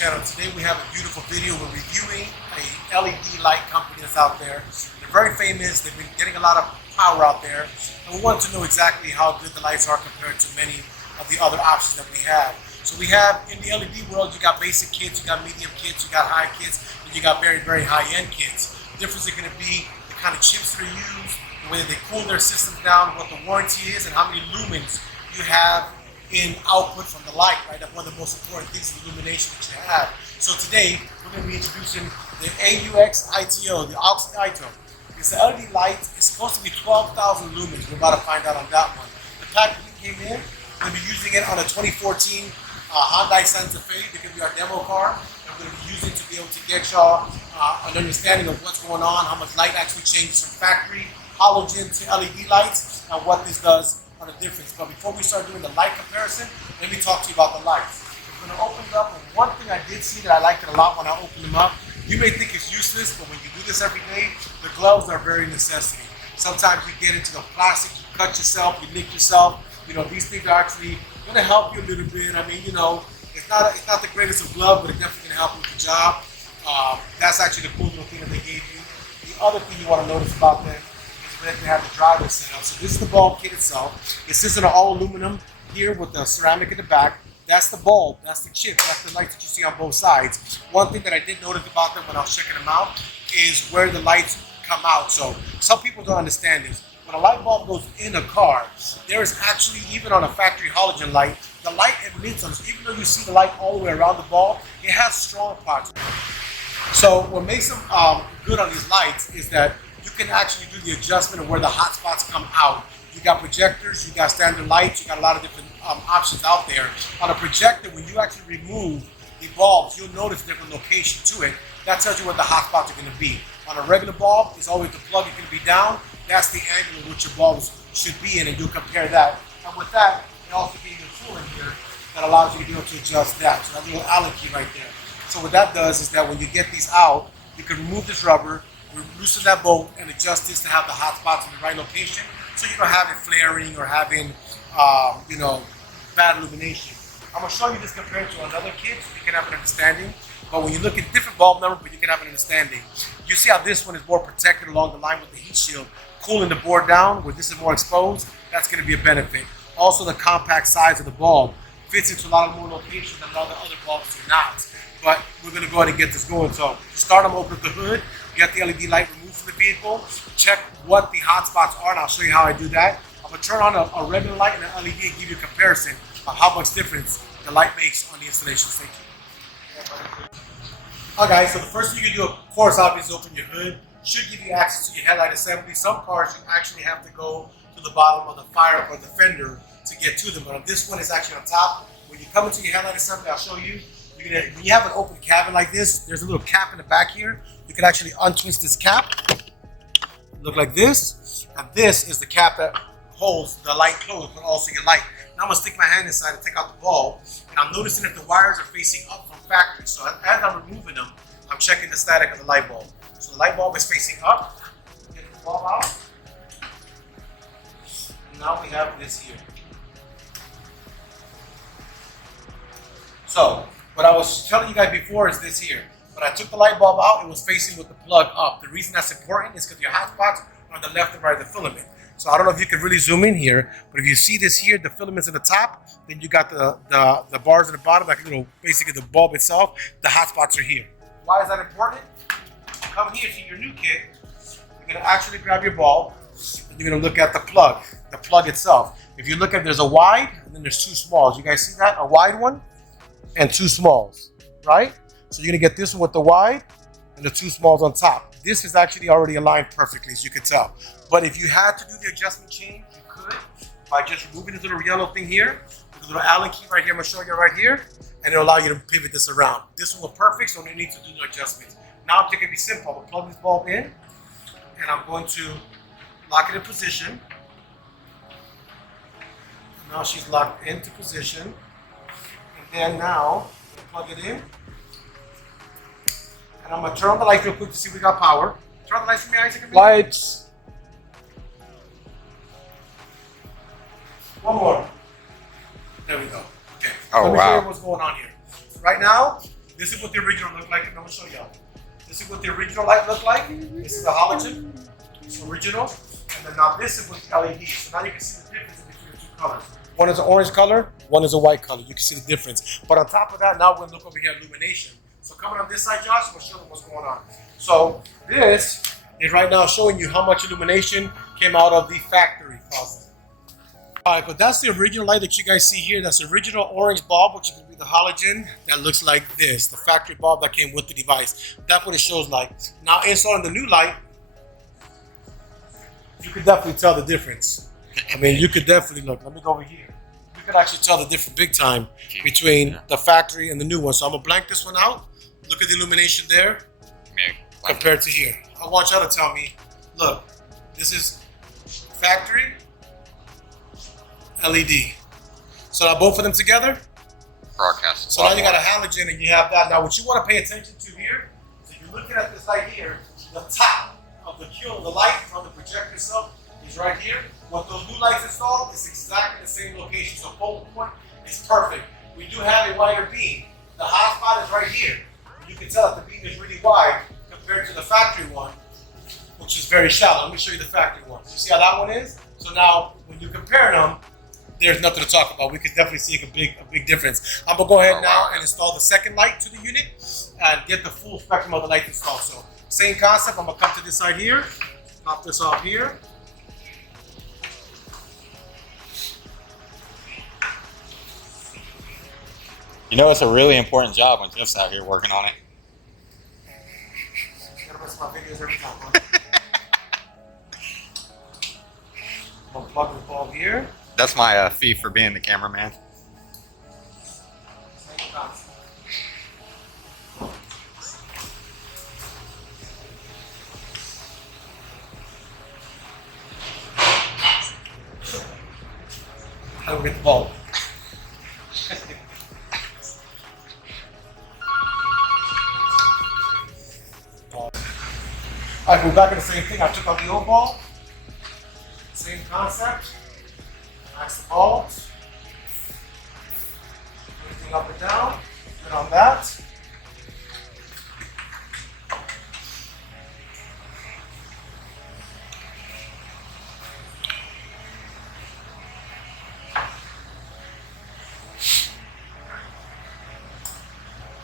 channel. Today we have a beautiful video. We're reviewing a LED light company that's out there. They're very famous. They've been getting a lot of power out there. And we want to know exactly how good the lights are compared to many of the other options that we have. So we have, in the LED world, you got basic kits, you got medium kits, you got high kits, and you got very, very high-end kits. The difference is going to be the kind of chips that are used, the way that they cool their systems down, what the warranty is, and how many lumens you have in output from the light, right? That's one of the most important things, the illumination that you have. So today, we're going to be introducing the AUX ITO, the AUX ITO. It's an LED light. It's supposed to be 12,000 lumens. We're about to find out on that one. The packaging came in. We're going to be using it on a 2014 Hyundai Santa Fe. They're going to be our demo car. And we're going to be using it to be able to get y'all an understanding of what's going on, how much light actually changes from factory halogen to LED lights, and what this does on a difference. But before we start doing the light comparison, let me talk to you about the lights. I'm going to open it up, and one thing I did see that I liked it a lot when I opened them up, you may think it's useless, but when you do this every day, the gloves are very necessity. Sometimes you get into the plastic, you cut yourself, you nick yourself. You know, these things are actually going to help you a little bit. I mean, you know, it's not the greatest of glove, but it's definitely going to help you with the job. That's actually the cool little thing that they gave you. The other thing you want to notice about them is that they have the driver set up. So this is the bulb kit itself. It sits in an all aluminum here with the ceramic in the back. That's the bulb, that's the chip, that's the lights that you see on both sides. One thing that I did notice about them when I was checking them out is where the lights come out. So some people don't understand this. When a light bulb goes in a car, there is actually, even on a factory halogen light, the light emits on, even though you see the light all the way around the bulb, it has strong parts. So what makes them good on these lights is that you can actually do the adjustment of where the hot spots come out. You got projectors, you got standard lights, you got a lot of different options out there. On a projector, when you actually remove the bulbs, you'll notice a different location to it. That tells you what the hot spots are going to be. On a regular bulb, it's always the plug is going to be down. That's the angle in which your bulbs should be in, and you'll compare that. And with that, it also gives you a tool in here that allows you to be able to adjust that. So that little Allen key right there. So what that does is that when you get these out, you can remove this rubber, loosen that bolt, and adjust this to have the hot spots in the right location, so you don't have it flaring or having, you know, bad illumination. I'm going to show you this compared to another kit so you can have an understanding. But when you look at different bulb numbers, but you can have an understanding. You see how this one is more protected along the line with the heat shield, cooling the board down, where this is more exposed. That's going to be a benefit. Also, the compact size of the bulb fits into a lot of more locations than a lot of the other bulbs do not. But we're going to go ahead and get this going. So start them, open up the hood, get the LED light removed from the vehicle, check what the hot spots are, and I'll show you how I do that. I'm going to turn on a regular light and an LED and give you a comparison of how much difference the light makes on the installation. Thank you. Okay, so the first thing you do, of course, obviously open your hood. Should give you access to your headlight assembly. Some cars you actually have to go to the bottom of the fire or the fender to get to them, but on this one it's actually on top. When you come into your headlight assembly, I'll show you. When you have an open cabin like this, there's a little cap in the back here. You can actually untwist this cap. Look like this, and this is the cap that holds the light closed, but also your light. Now I'm gonna stick my hand inside and take out the bulb, and I'm noticing if the wires are facing up from factory. So as I'm removing them, I'm checking the static of the light bulb. So the light bulb is facing up. Get the bulb out. And now we have this here. So what I was telling you guys before is this here. When I took the light bulb out, it was facing with the plug up. The reason that's important is because your hot spots are on the left and right of the filament. So I don't know if you can really zoom in here, but if you see this here, the filament's at the top, then you got the bars at the bottom, like, you know, basically the bulb itself. The hot spots are here. Why is that important? Come here to your new kit. You're gonna actually grab your bulb, and you're gonna look at the plug itself. If you look at, there's a wide, and then there's two smalls. You guys see that? A wide one and two smalls, right? So you're gonna get this one with the wide and the two smalls on top. This is actually already aligned perfectly, as you can tell. But if you had to do the adjustment change, you could by just removing this little yellow thing here, the little Allen key right here. I'm gonna show you right here, and it'll allow you to pivot this around. This one was perfect, so no need to do the adjustments. Now I'm taking it simple. I'm gonna plug this bulb in, and I'm going to lock it in position. Now she's locked into position, and then now plug it in. And I'm gonna turn on the lights real quick to see if we got power. Turn on the lights for me, Isaac. Lights. One more. There we go. Okay. Oh, Let me wow. show you what's going on here. Right now, This is what the original looked like, and I'm gonna show y'all. This is what the original light looked like. This is the halogen, it's original. And then now this is with the LED. So now you can see the difference between the two colors. One is an orange color, one is a white color. You can see the difference. But on top of that, now we're gonna look over here at illumination. So coming on this side, Josh, I'm gonna show them what's going on. So this is right now showing you how much illumination came out of the factory faucet. All right, but that's the original light that you guys see here. That's the original orange bulb, which is gonna be the halogen. That looks like this, the factory bulb that came with the device. That's what it shows like. Now installing the new light, you could definitely tell the difference. I mean, you could definitely look. Let me go over here. You could actually tell the difference big time between the factory and the new one. So I'm gonna blank this one out. Look at the illumination there compared to here. I want y'all to tell me, look, this is factory, LED. So now both of them together? Broadcast. So now you got a halogen and you have that. Now what you want to pay attention to here, so you're looking at this light here, the top of the light from the projector itself is right here. What those new lights installed is exactly the same location. So focal point is perfect. We do have a wider beam. The hot spot is right here. You can tell that the beam is really wide compared to the factory one, which is very shallow. Let me show you the factory one. You see how that one is? So now when you compare them, there's nothing to talk about. We can definitely see a big difference. I'm gonna go ahead now and install the second light to the unit and get the full spectrum of the light installed. So same concept, I'm gonna come to this side here, pop this off here. You know, it's a really important job when Jeff's out here working on it. Gotta miss my videos every time, huh? I'm gonna plug the bulb here. That's my fee for being the cameraman. Same concept. How do we get the bulb? Alright, we're back in the same thing. I took out the old bulb. Same concept. Max the bulbs. Everything up and down. Put on that.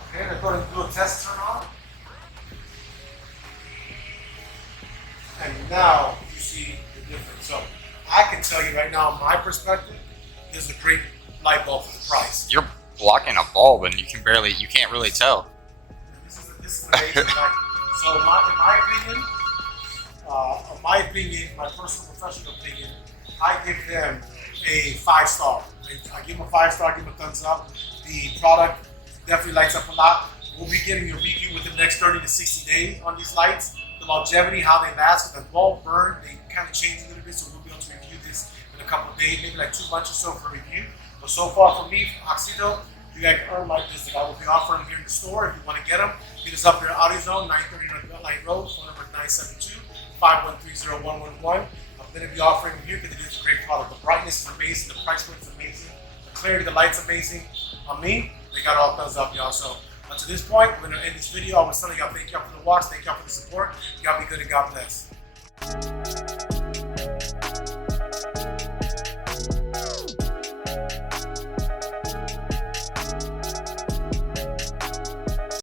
Okay, let's go and do a test turn on. And now you see the difference. So I can tell you right now, my perspective, this is a great light bulb for the price. You're blocking a bulb and you can't really tell. This is amazing. So in my opinion, my personal professional opinion, I give them a 5-star. I give them a 5-star, I give them a thumbs up. The product definitely lights up a lot. We'll be getting a review within the next 30 to 60 days on these lights. The longevity, how they last, if the bulb burn, they kind of change a little bit, so we'll be able to review this in a couple of days, maybe like 2 months or so for review. But so far for me, Oxydo, you guys earn like this that I will be offering here in the store. If you want to get them, hit us up here at AudioZone, 930 North Beltline Road, phone number 972-513-0111. I'm going to be offering them here because it is a great product. The brightness is amazing, the price point is amazing, the clarity of the light's amazing. On me, they got all thumbs up, y'all. So to this point, we're going to end this video. I was telling y'all, thank y'all for the watch, thank y'all for the support. Y'all be good and God bless.